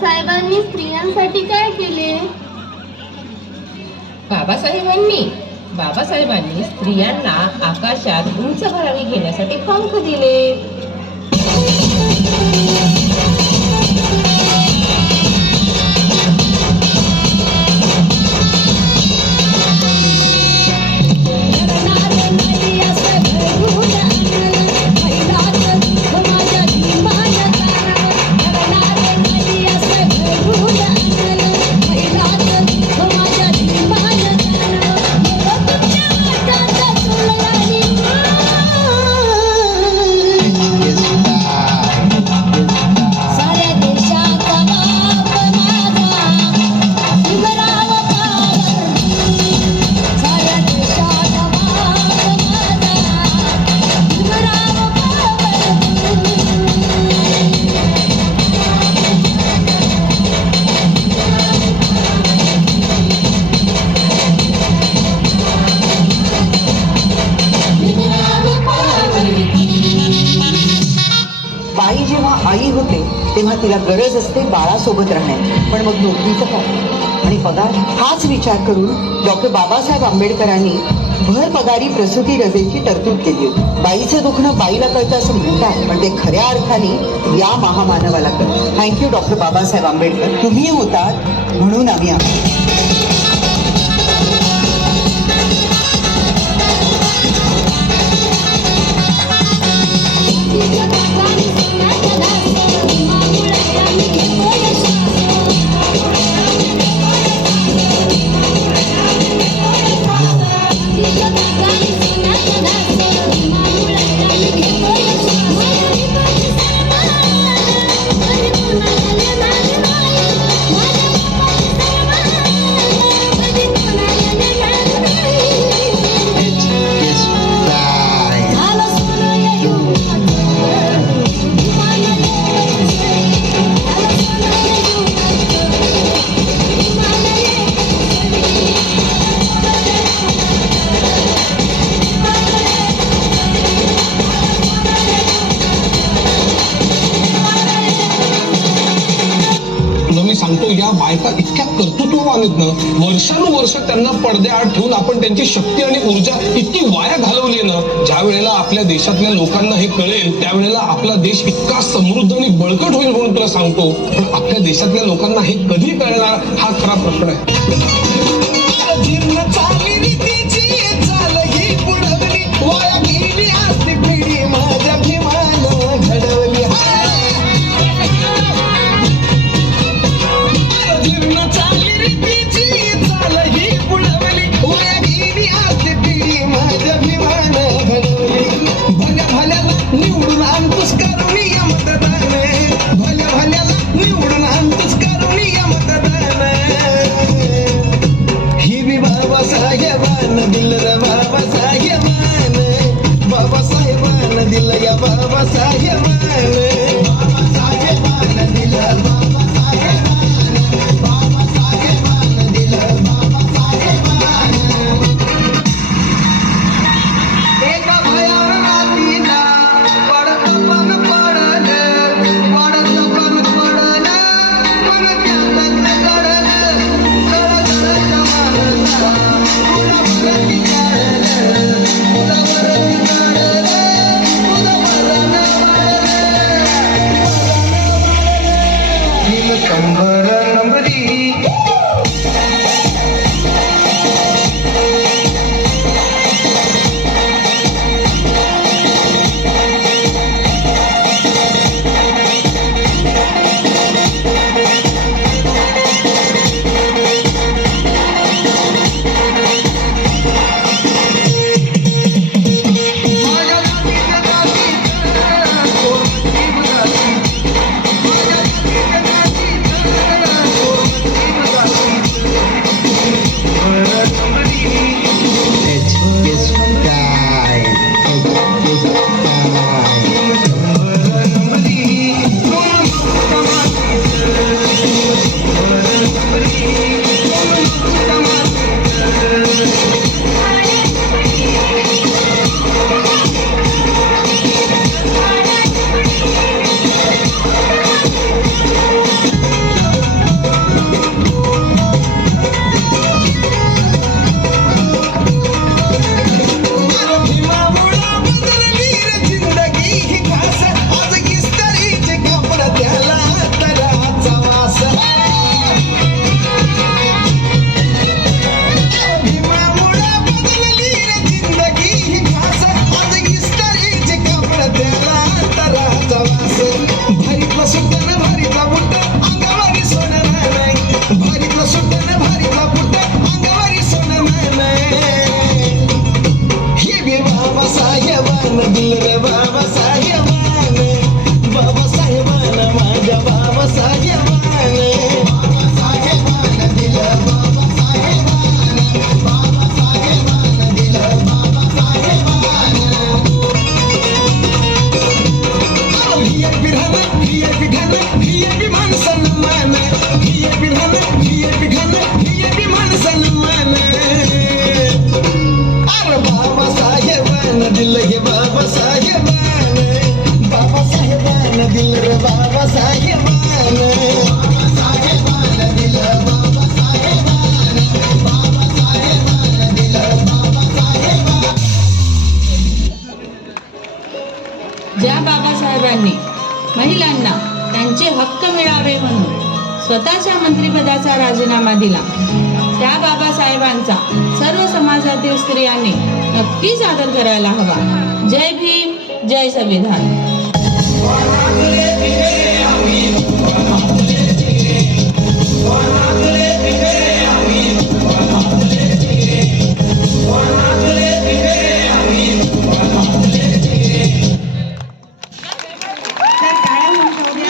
बाबासाहेबांनी स्त्रियांसाठी काय केले? बाबासाहेबांनी स्त्रियांना आकाशात उंच भरारी घेण्यासाठी पंख दिले. बाई जेव्हा आई होते तेव्हा तिला गरज असते बाळासोबत राहण्याची, पण मग नोकरीचं काय आणि पगार? हाच विचार करून डॉक्टर बाबासाहेब आंबेडकरांनी भर पगारी प्रसूती रजेची तरतूद केली होती. बाईचं दुखणं बाईला कळतं असं म्हणतात, पण ते खऱ्या अर्थाने या महामानवाला कळतं. Thank you doctor Babasaheb Ambedkar. तुम्ही होतात म्हणून आम्ही आहोत. मी सांगतो, या बायका इतक्या कर्तृत्ववान आहेत ना, वर्षानुवर्ष त्यांना पडद्याआड ठेवून आपण त्यांची शक्ती आणि ऊर्जा इतकी वाया घालवली ना. ज्या वेळेला आपल्या देशातल्या लोकांना हे कळेल त्यावेळेला आपला देश इतका समृद्ध आणि बळकट होईल म्हणून तुला सांगतो. पण आपल्या देशातल्या लोकांना हे कधी कळणार हा खरा प्रश्न आहे. बाबासाहेबांना दिलं या बाबासाहेबांना What हक्क मिळावे म्हणून स्वतःच्या मंत्रिपदाचा राजीनामा दिला. त्या बाबासाहेबांचा सर्व समाजातील स्त्रियांनी नक्कीच आदर करायला हवा. जय भीम, जय संविधान.